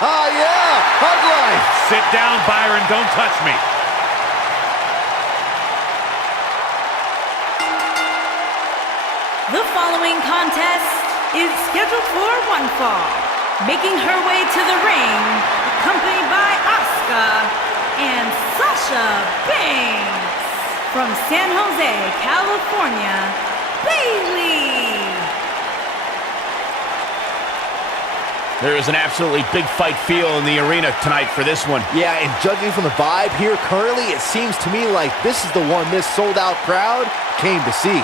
Oh, yeah, hug life. Sit down, Byron, don't touch me. The following contest is scheduled for one fall. Making her way to the ring, accompanied by Asuka and Sasha Banks. From San Jose, California, Bayley. There is an absolutely big fight feel in the arena tonight for this one. Yeah, and judging from the vibe here currently, it seems to me like this is the one this sold-out crowd came to see.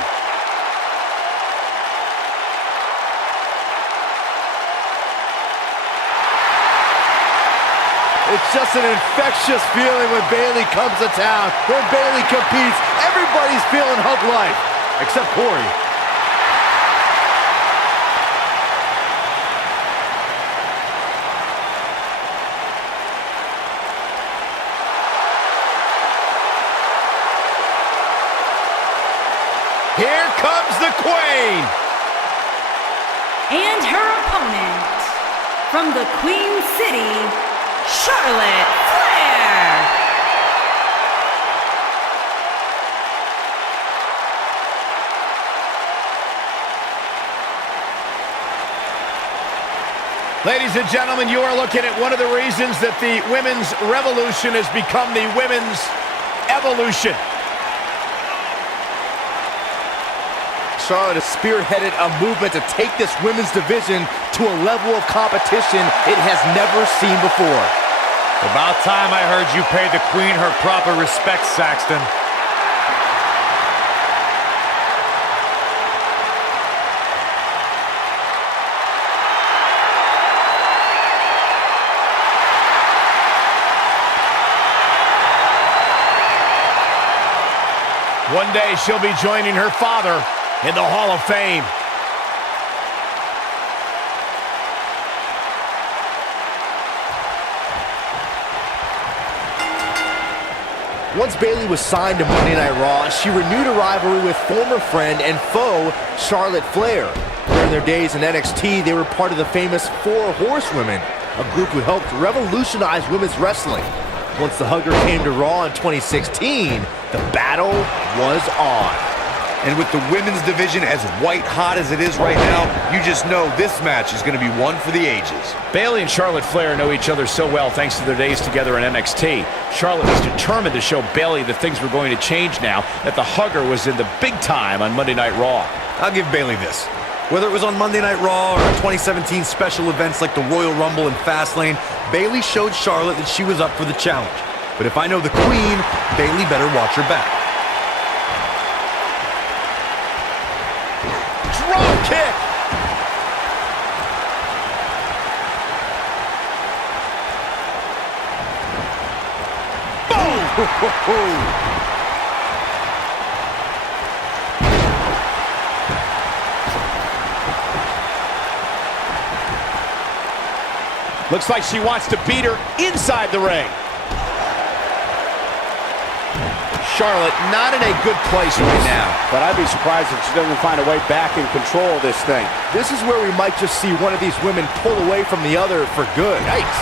It's just an infectious feeling when Bayley comes to town. When Bayley competes, everybody's feeling hug life, except Corey. Here comes the Queen! And her opponent, from the Queen City, Charlotte Flair. Ladies and gentlemen, you are looking at one of the reasons that the women's revolution has become the women's evolution. Charlotte has spearheaded a movement to take this women's division to a level of competition it has never seen before. About time I heard you pay the Queen her proper respect, Saxton. One day she'll be joining her father in the Hall of Fame. Once Bayley was signed to Monday Night Raw, she renewed a rivalry with former friend and foe Charlotte Flair. During their days in NXT, they were part of the famous Four Horsewomen, a group who helped revolutionize women's wrestling. Once the Hugger came to Raw in 2016, the battle was on. And with the women's division as white hot as it is right now, you just know this match is going to be one for the ages. Bayley and Charlotte Flair know each other so well thanks to their days together in NXT. Charlotte was determined to show Bayley that things were going to change now that the Hugger was in the big time on Monday Night Raw. I'll give Bayley this. Whether it was on Monday Night Raw or 2017 special events like the Royal Rumble and Fastlane, Bayley showed Charlotte that she was up for the challenge. But if I know the Queen, Bayley better watch her back. Drop kick! Boom! Looks like she wants to beat her inside the ring. Charlotte not in a good place right now. But I'd be surprised if she doesn't find a way back and control this thing. This is where we might just see one of these women pull away from the other for good. Yikes.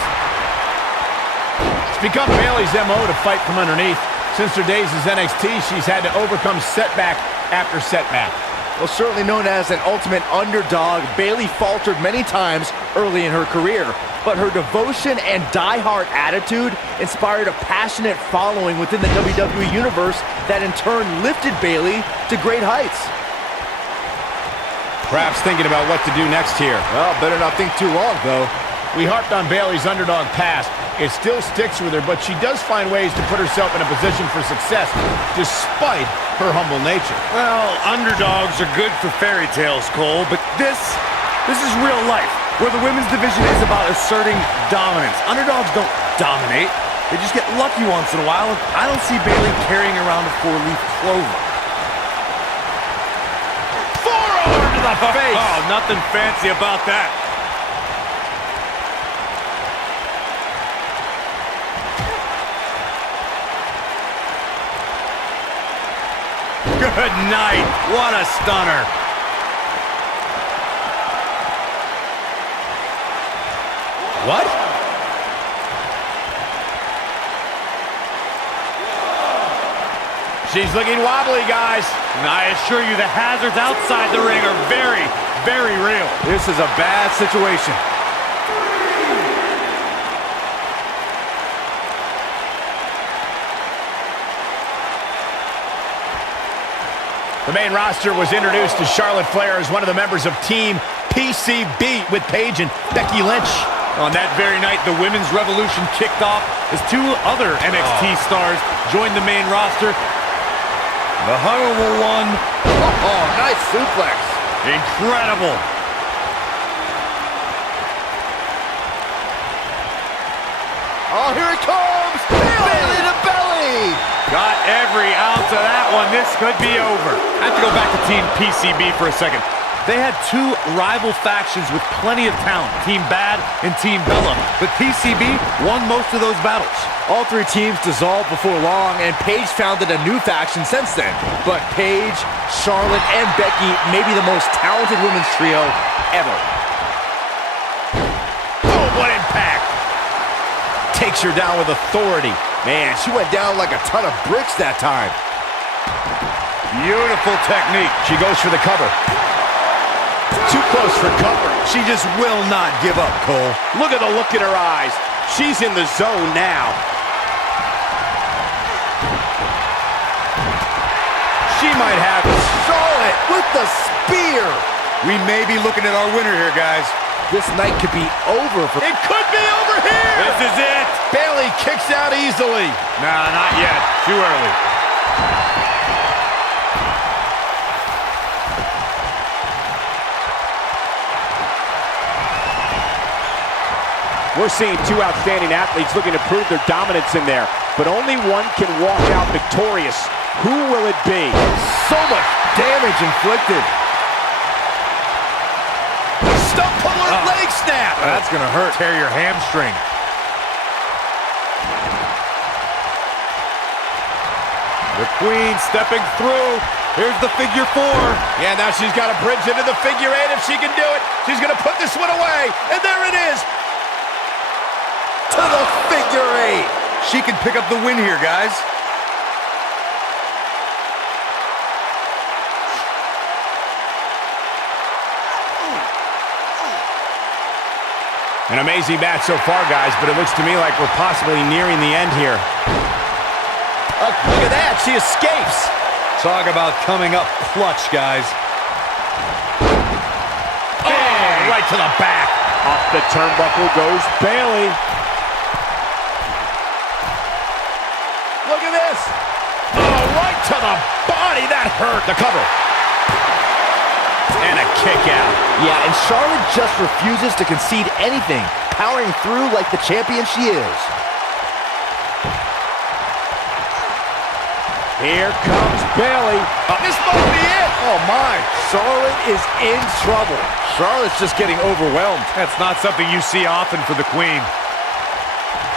It's become Bayley's MO to fight from underneath. Since her days as NXT, she's had to overcome setback after setback. Well, certainly known as an ultimate underdog, Bayley faltered many times early in her career. But her devotion and die-hard attitude inspired a passionate following within the WWE Universe that in turn lifted Bayley to great heights. Perhaps thinking about what to do next here. Well, better not think too long, though. We harped on Bayley's underdog past. It still sticks with her, but she does find ways to put herself in a position for success despite her humble nature. Well, underdogs are good for fairy tales, Cole, but this is real life, where the women's division is about asserting dominance. Underdogs don't dominate. They just get lucky once in a while. I don't see Bayley carrying around a four-leaf clover. Forearm to the face! Oh, nothing fancy about that. Good night. What a stunner. What? She's looking wobbly, guys. And I assure you the hazards outside the ring are very, very real. This is a bad situation. The main roster was introduced to Charlotte Flair as one of the members of Team PCB with Paige and Becky Lynch. On that very night, the Women's Revolution kicked off as two other NXT stars joined the main roster. The Honorable One. Oh, nice suplex. Incredible. Oh, here it comes. Belly to belly. Got every ounce of that one. This could be over. I have to go back to Team PCB for a second. They had two rival factions with plenty of talent, Team Bad and Team Bella, but PCB won most of those battles. All three teams dissolved before long, and Paige founded a new faction since then. But Paige, Charlotte, and Becky may be the most talented women's trio ever. Oh, what impact! Takes her down with authority. Man, she went down like a ton of bricks that time. Beautiful technique. She goes for the cover. Too close for cover. She just will not give up, Cole. Look at the look in her eyes. She's in the zone now. She might have Charlotte with the spear. We may be looking at our winner here, guys. This night could be over for... It could be over here! This is it. Bayley kicks out easily. Nah, not yet. Too early. We're seeing two outstanding athletes looking to prove their dominance in there, but only one can walk out victorious. Who will it be? So much damage inflicted. Stump puller leg snap. That's gonna hurt. Tear your hamstring. The Queen stepping through. Here's the figure four. Yeah, now she's got a bridge into the figure eight if she can do it. She's gonna put this one away, and there it is. To the figure eight. She can pick up the win here, guys. An amazing match so far, guys, but it looks to me like we're possibly nearing the end here. Look at that, she escapes. Talk about coming up clutch, guys. Oh, right to the back. Off the turnbuckle goes Bayley. Look at this. Oh, right to the body. That hurt. The cover. And a kick out. Yeah, and Charlotte just refuses to concede anything, powering through like the champion she is. Here comes Bayley. This might be it. Oh my, Charlotte is in trouble. Charlotte's just getting overwhelmed. That's not something you see often for the Queen.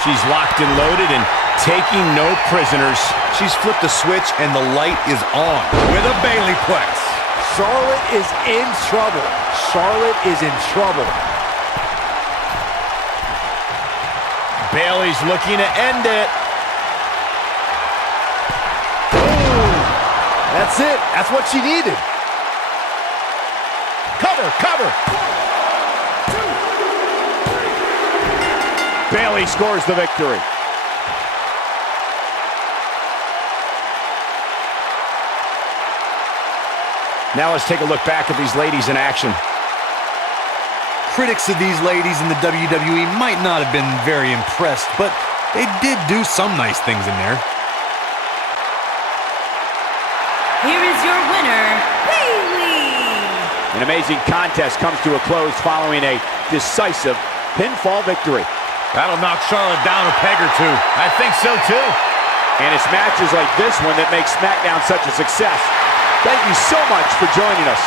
She's locked and loaded and taking no prisoners. She's flipped a switch and the light is on with a Bayley plex. Charlotte is in trouble. Charlotte is in trouble. Bayley's looking to end it. That's it. That's what she needed. Cover, cover. Bayley scores the victory. Now let's take a look back at these ladies in action. Critics of these ladies in the WWE might not have been very impressed, but they did do some nice things in there. Here is your winner, Bayley. An amazing contest comes to a close following a decisive pinfall victory. That'll knock Charlotte down a peg or two. I think so too. And it's matches like this one that make Smackdown such a success. Thank you so much for joining us.